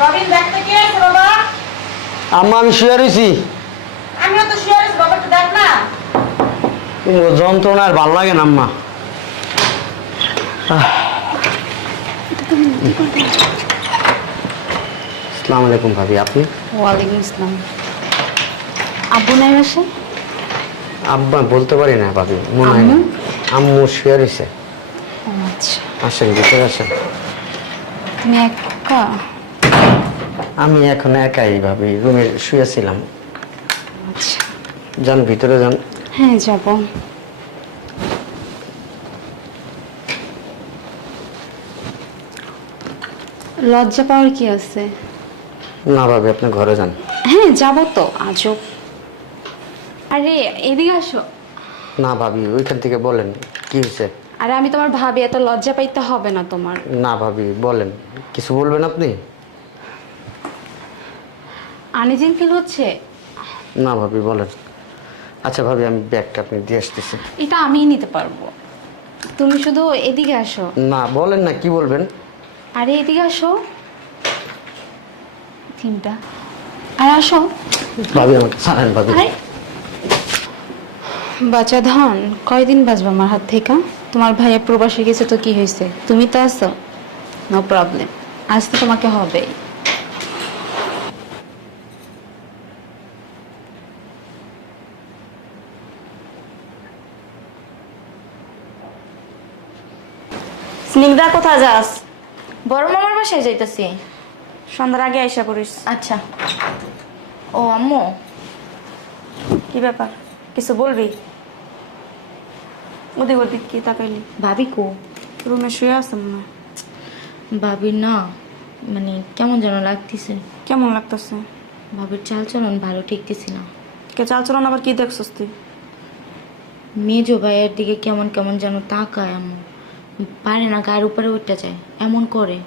রবিন দেখতে কে আছে বাবা। আম্মা আমি শুয়ে আমিও তো শুয়ে আছি বাবা একটু দেখ না। যন্ত্রণা আর ভালো লাগে না আম্মা। আসসালামু আলাইকুম ভাবি আপনি? ওয়ালাইকুম আসসালাম। আব্বু নাই বাসে আব্বা বলতে পারি না ভাবি মনে হয় না। আম্মু? আম্মু শুয়ে রয়েছে আচ্ছা। আসেন ভিতরে আসেন। তুমি একা? আমি এখন একাই ভাবি রুমে শুয়েছিলাম। আচ্ছা। যান ভিতরে যান। হ্যাঁ যাব। লজ্জা পাওয়ার কি আছে? না ভাবি আপনি ঘরে যান। হ্যাঁ যাব তো আজও। আরে এদিকে আসো। না ভাবি ওইখান থেকে বলেন কি হয়েছে? আরে আমি তোমার ভাবি এত লজ্জা পাইতে হবে না তোমার। না ভাবি বলেন কিছু বলবেন আপনি? আনিজিং ফিল হচ্ছে? না ভাবি বলেন। আচ্ছা ভাবি আমি ব্যাগটা আপনি দিয়ে আসতেছি। এটা আমিই নিতে পারব। তুমি শুধু এদিকে আসো। না বলেন না কি বলবেন? আরে এদিকে আসো। তিনটা আর আসো। ভাবি আমাকে ছাড়েন ভাবি। আরে। বাচ্চা ধন কয়দিন বাঁচবো আমার হাত থেকে? তোমার ভাইয়া প্রবাসে গেছে তো কি হয়েছে? তুমি তো আছো? নো প্রবলেম আজ তো তোমাকে হবেই। স্নিগ্ধা কোথায় যাস? বড় মামার বাসায় যাইতেছি। সন্ধ্যার আগে আইসা করিস আচ্ছা। ও আম্মু। কি ব্যাপার? কিছু বলবি? ওদিক ওদিক কি তাকাইলি? ভাবি কো। রুমে শুয়ে আছে মনে হয়। ভাবির না মানে কেমন যেন লাগতেছে। কেমন লাগতেছে? ভাবির চাল চলন ভালো ঠিকতেছি না। কে চাল চলন আবার কি দেখছস তুই? মেজো ভাইয়ের দিকে কেমন কেমন যেন তাকায় আম্মু। পারে না গায়ের উপরে উঠতে যায় এমন করে।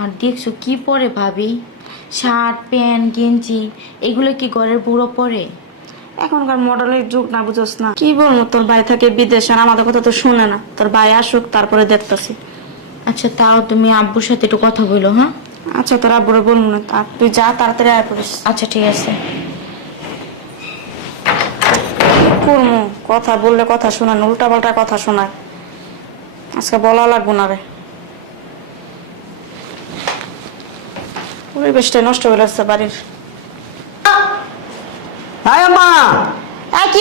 আর দেখছ কি পরে ভাবি? শার্ট প্যান্ট গেঞ্জি এগুলো কি ঘরের বুড়ো পরে? এখনকার মডেলের যুগ না বুঝোস না। কি বলব তোর ভাই থাকে বিদেশে আর আমাদের কথা তো শুনে না। তোর ভাই আসুক তারপরে দেখতেছি। আচ্ছা তাও তুমি আব্বুর সাথে একটু কথা বলো হ্যাঁ? আচ্ছা তোর আব্বুরে বলব না আর তুই যা তাড়াতাড়ি আয় পড়িস আচ্ছা ঠিক আছে। করমু কথা বললে কথা শোনান উল্টা পাল্টা কথা শোনায়। আজকে বলা লাগবো না রে। পরিবেশটাই নষ্ট হয়ে যাচ্ছে বাড়ির। কি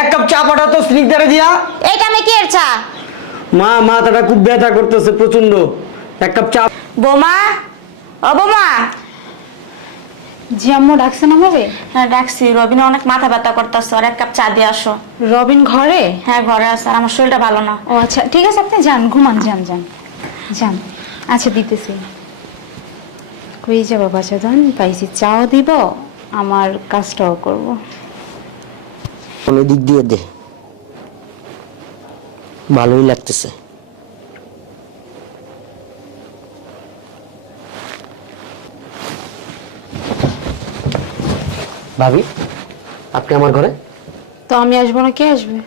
এক কাপ চা পাঠাও তো স্নিগ্ধারে দিয়া। এইটা আমি কি এর চা? মা মাথাটা খুব ব্যথা করতেছে প্রচণ্ড এক কাপ চা বোমা? ও বোমা জি আম্মু ডাকছে না হবে হ্যাঁ ডাকছি। রবিনা অনেক মাথা ব্যথা করতেছে। আর এক কাপ চা দিয়ে আসো। রবিন ঘরে? হ্যাঁ ঘরে আছে। আর আমার শরীরটা ভালো না। ও আচ্ছা ঠিক আছে আপনি যান ঘুমান যান যান। যান। আচ্ছা দিতেছি। কই যাব বাচ্চা ধন পাইছি। চাও দিব আমার কাজটাও করব। কোন দিক দিয়ে দে। ভালোই লাগতেছে। ভাবি আপনি আমার ঘরে? তো আমি আসব না কে আসবে?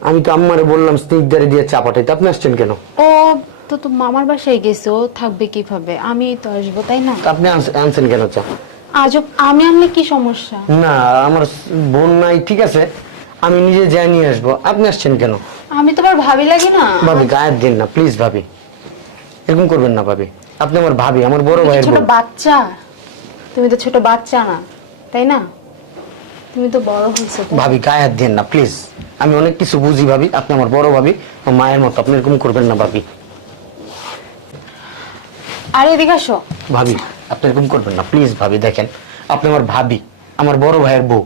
আমি তো আম্মারে বললাম স্নিগ্ধারে দিয়ে চা পাঠাইতে আপনি আসছেন কেন? ও তো তো মামার বাসায় গেছে ও থাকবে কীভাবে? আমি তো আসব তাই না? তা আপনি আনস- আনছেন কেন চা? আমি আনলে কি সমস্যা? না আমার বোন নাই ঠিক আছে। আমি নিজে যাই নিয়ে আসব। আপনি আসছেন কেন? আমি তোমার ভাবি লাগি না। ভাবি গায়ের দিন না প্লিজ ভাবি। এরকম করবেন না ভাবি। আপনি আমার ভাবি আমার বড় তুমি কি ভাইয়ের ছোট বোন। বাচ্চা। তুমি তো ছোট বাচ্চা না। তাই না? তুমি তো বড় হয়েছো তো। ভাবি গায়ের দিন না প্লিজ আমি অনেক কিছু বুঝি ভাবি। আপনি আমার বড় ভাবি মায়ের মতো। আপনি এরকম করবেন না ভাবি। আর এদিকে আসো। ভাবি আপনি এরকম করবেন না প্লিজ ভাবি দেখেন। আপনি আমার ভাবি আমার বড় ভাইয়ের বউ।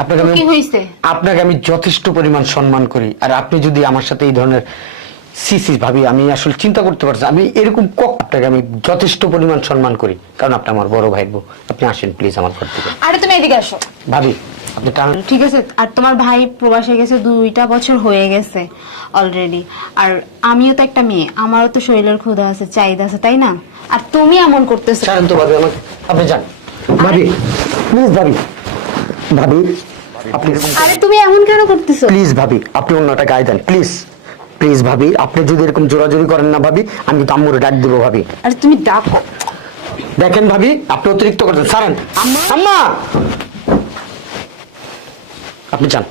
আপনাকে আমি কি হয়েছে আপনাকে আমি যথেষ্ট পরিমাণ সম্মান করি। আর আপনি যদি আমার সাথে এই ধরনের সিসি ভাবি আমি আসলে চিন্তা করতে পারছি আমি এরকম কক আপনাকে আমি যথেষ্ট পরিমাণ সম্মান করি। কারণ আপনি আমার বড় ভাইয়ের বউ। আপনি আসেন প্লিজ আমার ঘর থেকে। আরে তুমি এদিকে আসো। ভাবি আপনি টান ঠিক আছে আর তোমার ভাই প্রবাসে গেছে দুইটা বছর হয়ে গেছে অলরেডি আর আমিও তো একটা মেয়ে আমারও তো শরীরের ক্ষুধা আছে চাহিদা আছে তাই না? আর তুমি এমন করতেছো ছাড়েন তো ভাবি আমাকে আপনি যান। ভাবি প্লিজ ভাবি। ভাবি আপনি আরে তুমি এমন কেন করতেছো? প্লিজ ভাবি আপনি অন্যটা গায়ে দেন প্লিজ প্লিজ ভাবি আপনি যদি এরকম জোরাজোরি করেন না ভাবি আমি তো আম্মুরে ডাক দেবো ভাবি। আরে তুমি ডাকো। দেখেন ভাবি আপনি অতিরিক্ত করছেন। সারেন আম্মা? আপনি যান।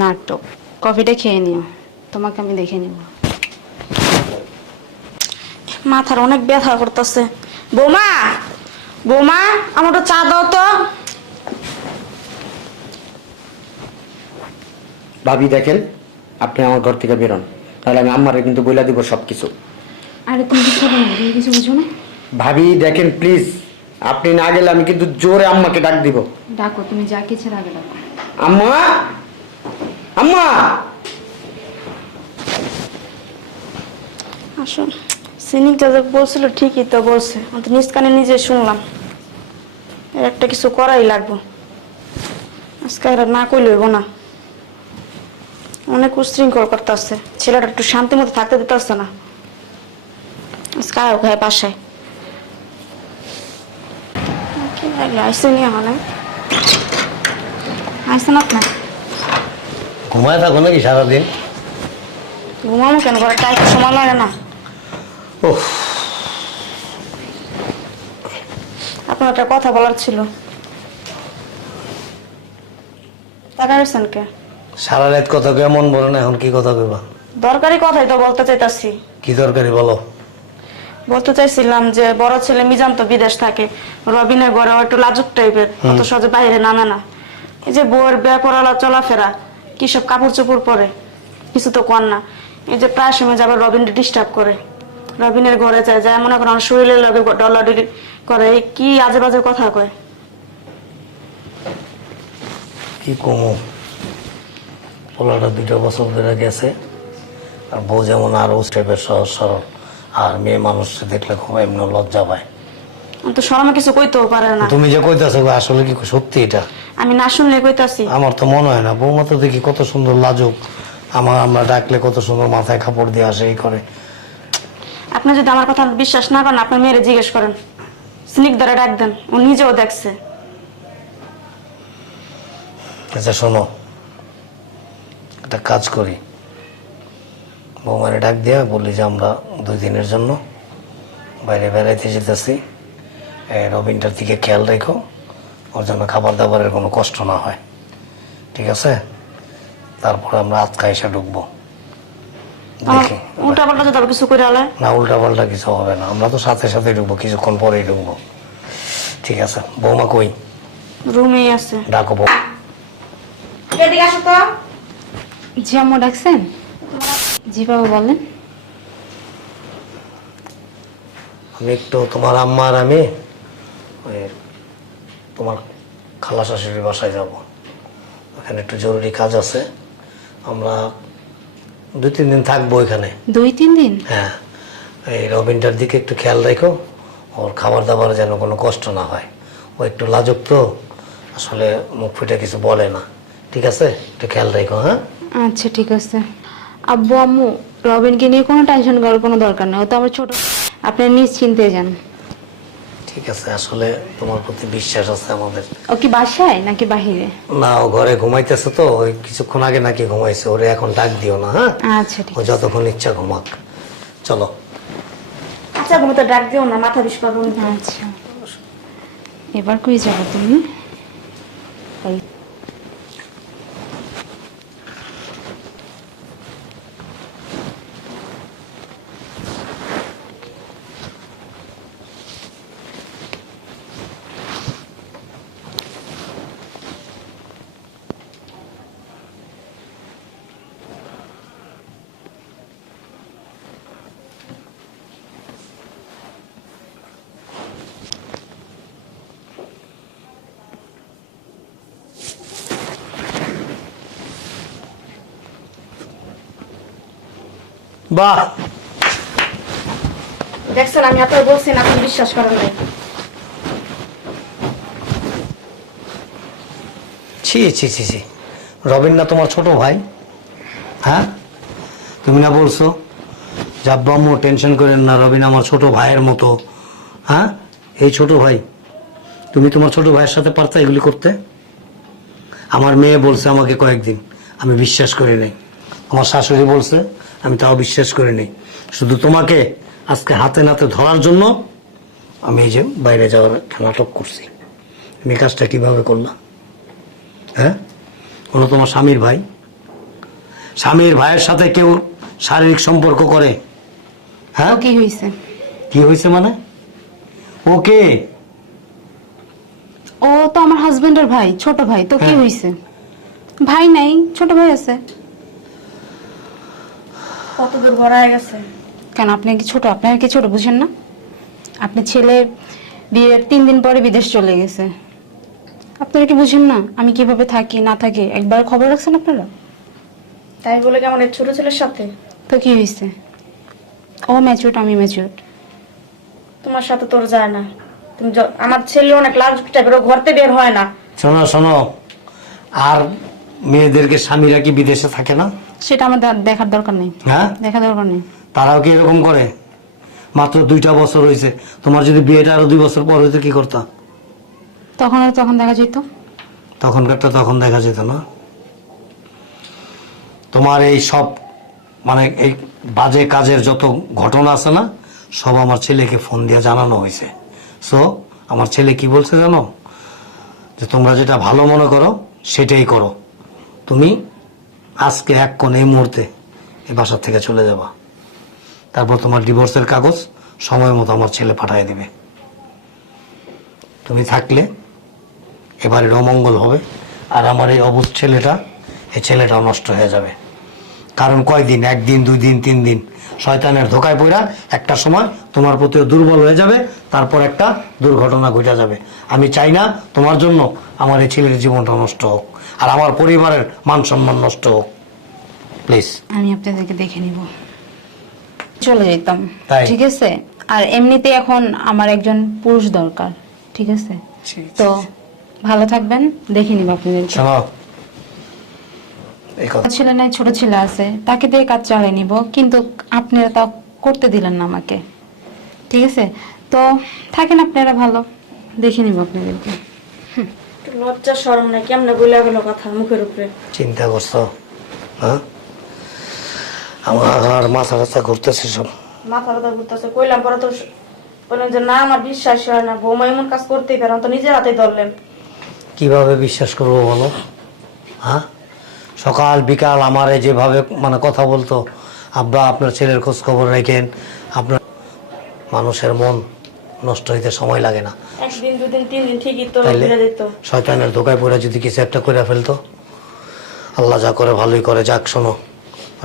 নাটক। কফিটা খেয়ে নিও। তোমাকে আমি দেখে নিব। মাথার অনেক ব্যথা করতেছে। বৌমা! বৌমা আমার চা দাও তো। ভাবি দেখেন আপনি আমার ঘর থেকে বেরোন। তাহলে আমি আম্মারে কিন্তু বইলা দিব সব কিছু আরে তুমি কিছু না তুমি কিছু বুঝো না? ভাবি দেখেন প্লিজ আপনি না গেলে আমি কিন্তু জোরে আম্মাকে ডাক দিব। ডাকো তুমি যা কিছু আগে ডাকো। আম্মা! আম্মা! আসুন সিনিক যা বলছিল ঠিকই তো বলছে। আমি তো নিজ কানে নিজে শুনলাম। এর একটা কিছু করাই লাগবো। আজকে এরা না লইব না। অনেক উশৃঙ্খল করতেছে। ছেলেটা একটু শান্তি মতো থাকতে না। আয় ঘায় বাসায়। কি লাগল? আইসে নিয়ে আইসেন আপনার ঘুমায় থাকো নাকি সারাদিন? ঘুমানো কেন? ঘরে টাইট সময় লাগে না। আপনার একটা কথা বলার ছিল। টাকা কে? সারা রাত কথা কেমন বলো না এখন কি কথা কইবা? দরকারি কথাই তো বলতে চাইতাছি। কি দরকারি বলো? বলতে চাইছিলাম যে বড় ছেলে মিজান তো বিদেশ থাকে। রবিনের ঘরে একটু লাজুক টাইপের অত সহজে বাইরে নামে না। এই যে বউয়ের বেপরালা চলাফেরা কি সব কাপড় চোপড় পরে? কিছু তো কর না। এই যে প্রায় সময় যাবে রবিনকে ডিস্টার্ব করে। রবিনের ঘরে যায় যায় মনে করেন শরীরের লগে ডলাডলি করে কি আজে বাজে কথা কয়? কি কমু? পোলাটা দুটো বছর ধরে গেছে। আর বউ যেমন আরও স্টেপের সহজ সরল। আর মেয়ে মানুষ দেখলে খুব এমনি লজ্জা পায়। তো শরমে কিছু কইতেও পারে না। তুমি যে কইতাছো আসলে কি সত্যি এটা? আমি না শুনলে কইতাছি। আমার তো মনে হয় না বৌমা তো দেখি কত সুন্দর লাজুক। আমার আমরা ডাকলে কত সুন্দর মাথায় কাপড় দিয়ে আসে এই করে। আপনি যদি আমার কথা বিশ্বাস না করেন আপনার মেয়েরে জিজ্ঞেস করেন। স্নিক ধরে ডাক দেন ও নিজেও দেখছে। আচ্ছা শোনো। একটা কাজ করি। বৌমারে ডাক দিয়া বলি যে আমরা দুই দিনের জন্য বাইরে বেড়াইতে যেতেছি। রবিনটার দিকে খেয়াল রেখো। ওর জন্য খাবার দাবারের কোনো কষ্ট না হয়। ঠিক আছে? তারপরে আমরা আজকা এসে ঢুকবো। দেখি। উল্টা পাল্টা যদি আবার কিছু করে আলে না উল্টা পাল্টা কিছু হবে না। আমরা তো সাথে সাথে ঢুকবো কিছুক্ষণ পরেই ঢুকবো। ঠিক আছে? বৌমা কই? রুমেই আছে। ডাকো বৌ এদিকে আসো তো। জি আম্মু ডাকছেন? জি বাবা বলেন। আমি একটু তোমার আম্মা আর আমি ওই তোমার খালা শাশুড়ির বাসায় যাব। ওখানে একটু জরুরি কাজ আছে। আমরা দুই তিন দিন থাকব এখানে দুই তিন দিন? হ্যাঁ। এই রবিনটার দিকে একটু খেয়াল রেখো। ওর খাবার দাবার যেন কোনো কষ্ট না হয়। ও একটু লাজুক তো আসলে মুখ ফুটে কিছু বলে না। ঠিক আছে? একটু খেয়াল রেখো হ্যাঁ? আচ্ছা ঠিক আছে। আব্বু আম্মু রবিনকে নিয়ে কোনো টেনশন করার কোনো দরকার নেই। ও তো আমার ছোট। আপনি নিশ্চিন্তে যান। ঠিক আছে আসলে তোমার প্রতি বিশ্বাস আছে আমাদের। ও কি বাসায় নাকি বাহিরে? না ও ঘরে ঘুমাইতেছে তো ওই কিছুক্ষণ আগে নাকি ঘুমাইছে। ওরে এখন ডাক দিও না হ্যাঁ? আচ্ছা ঠিক ও যতক্ষণ ইচ্ছা ঘুমাক। চলো। আচ্ছা তুমি তো ডাক দিও না মাথা বিষ করব আচ্ছা। এবার কই যাব তুমি? এই বাহ। দেখছেন আমি এত বলছি না আপনি বিশ্বাস করেন নাই। ছি ছি ছি ছি। রবিন না তোমার ছোট ভাই? হ্যাঁ? তুমি না বলছো? যে আব্বা আম্মু টেনশন করেন না রবিন আমার ছোট ভাইয়ের মতো। হ্যাঁ? এই ছোট ভাই। তুমি তোমার ছোট ভাইয়ের সাথে পারতা এগুলি করতে? আমার মেয়ে বলছে আমাকে কয়েকদিন। আমি বিশ্বাস করি নাই। আমার শাশুড়ি বলছে আমি তাও বিশ্বাস করি নাই শুধু তোমাকে আজকে হাতে নাতে ধরার জন্য আমি এই যে বাইরে যাওয়ার নাটক করছি। এই কাজটা কীভাবে করলাম? হ্যাঁ? হলো তোমার স্বামীর ভাই? স্বামীর ভাইয়ের সাথে কেউ শারীরিক সম্পর্ক করে? হ্যাঁ? কি হয়েছে। কি হয়েছে মানে? ওকে? ও তো আমার হাজবেন্ডের ভাই ছোট ভাই তো কি হ্যাঁ। হয়েছে? ভাই নাই ছোট ভাই আছে। কত দূর ভরায় গেছে? কেন আপনি কি ছোট? আপনার কি ছোট? বুঝেন না। আপনার ছেলে বিয়ের তিন দিন পরে বিদেশ চলে গেছে। আপনারা কি বুঝেন না? আমি কীভাবে থাকি না থাকি? একবার খবর রাখছেন আপনারা? তাই বলে কেমন এই ছোট ছেলের সাথে? তো কি হয়েছে? ও ম্যাচিউর আমি ম্যাচিউর তোমার সাথে তোর যায় না। তুমি আমার ছেলে অনেক লাজ টাইপের ও ঘরতে বের হয় না। শোনো শোনো। আর মেয়েদেরকে স্বামীরা কি বিদেশে থাকে না? সেটা আমার দেখার দরকার নেই। হ্যাঁ? দেখা দরকার নেই। তারাও কি এরকম করে? মাত্র দুইটা বছর হয়েছে তোমার যদি বিয়েটা আরও দুই বছর পর হইতো কি করতা? তখন আর তখন দেখা যেত? তখনকারটা তখন দেখা যেত না। তোমার এই সব মানে এই বাজে কাজের যত ঘটনা আছে না সব আমার ছেলেকে ফোন দিয়ে জানানো হয়েছে সো আমার ছেলে কি বলছে জানো? যে তোমরা যেটা ভালো মনে করো সেটাই করো। তুমি আজকে এক কোণ এই মুহূর্তে এই বাসার থেকে চলে যাবা। তারপর তোমার ডিভোর্সের কাগজ সময় মতো আমার ছেলে পাঠিয়ে দিবে। তুমি থাকলে এবারের অমঙ্গল হবে আর আমার এই অবুজ ছেলেটা, এই ছেলেটাও নষ্ট হয়ে যাবে। কারণ কয়দিন? একদিন দুই দিন তিন দিন শয়তানের ধোকায় পড়া একটা সময় তোমার প্রতিও দুর্বল হয়ে যাবে, তারপর একটা দুর্ঘটনা ঘটে যাবে। আমি চাই না তোমার জন্য আমার এই ছেলের জীবনটা নষ্ট হোক। আর আমার পরিবারের মান সম্মান নষ্ট হোক। প্লিজ আমি আপনাদেরকে দেখে নিব। চলে যেতাম। তাই? ঠিক আছে? আর এমনিতে এখন আমার একজন পুরুষ দরকার। ঠিক আছে? তো ভালো থাকবেন দেখে নিব আপনাদেরকে। শোনো। এই কথা। ছেলে নাই ছোট ছেলে আছে। তাকে দিয়ে কাজ চালিয়ে নিব কিন্তু আপনারা তা করতে দিলেন না আমাকে। ঠিক আছে? তো থাকেন আপনারা ভালো। দেখে নিব আপনাদেরকে। একটু লজ্জা সরম নাই কেমনে বলে গেল কথা মুখের উপরে? চিন্তা করছ? হ্যাঁ? আমার মাথা ব্যথা ঘুরতেছে সব। মাথা ব্যথা ঘুরতেছে কইলাম পরে তো বললেন যে না আমার বিশ্বাস হয় না বৌমা এমন কাজ করতেই পারে তো নিজের হাতে ধরলেন। কীভাবে বিশ্বাস করব বলো? হ্যাঁ? সকাল বিকাল আমারে যেভাবে মানে কথা বলতো আব্বা আপনার ছেলের খোঁজ খবর রাখেন আপনার মানুষের মন নষ্ট হইতে সময় লাগে না। একদিন দুদিন তিন দিন ঠিকই তো তাইলে ফিরে যেত। শয়তানের ধোকায় পড়ে যদি কিছু একটা করে ফেলতো। আল্লাহ যা করে ভালোই করে। যাক শোনো।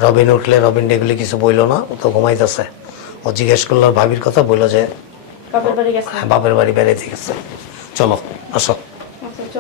রবিন উঠলে রবিন ডেগুলি কিছু বইলো না ও তো ঘুমাইতেছে। ও জিজ্ঞেস করল ভাবির কথা? বলল যে বাপের বাড়ি হ্যাঁ, বাপের বাড়ি বেড়াইতে গেছে। চলো আসো। আচ্ছা